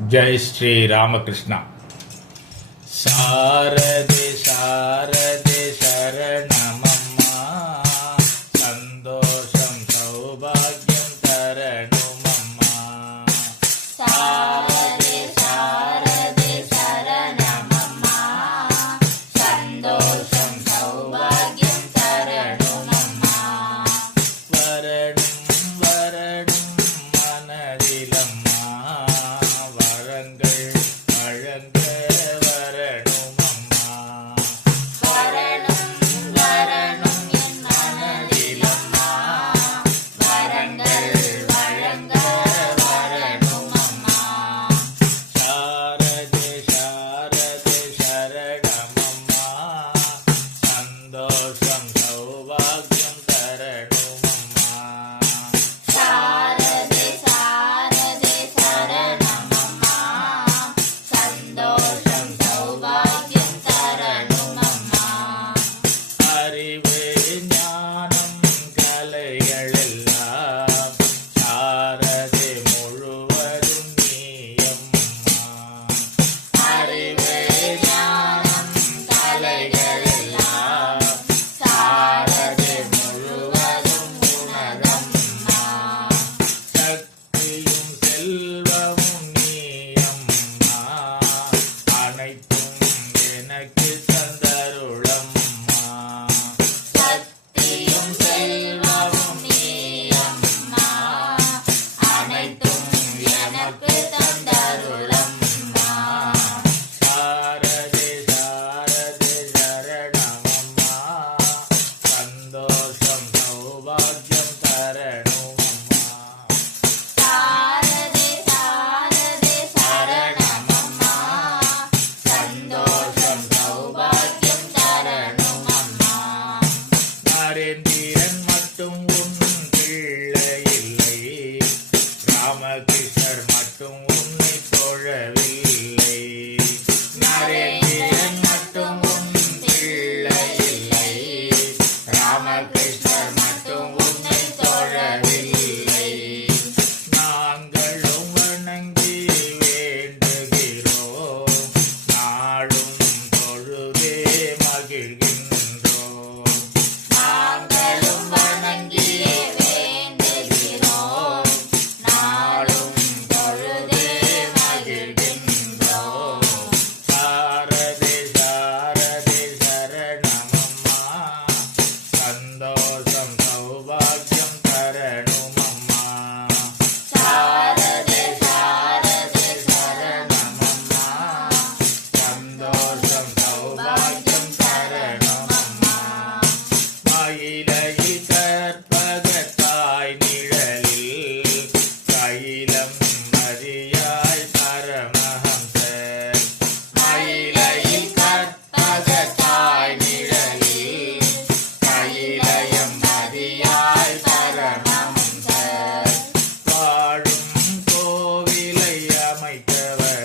Jai Shri Ramakrishna. శారదే శారదే Sharana.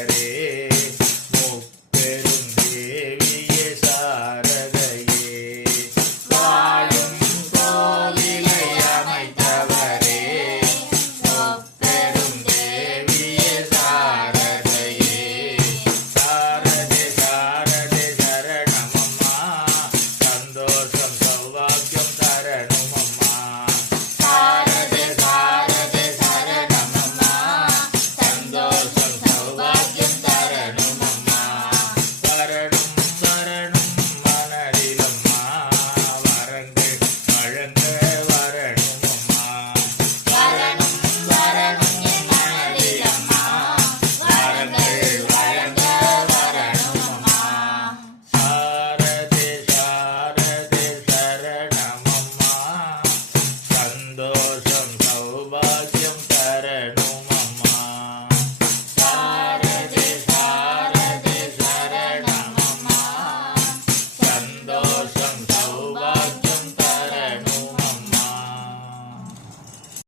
sereia.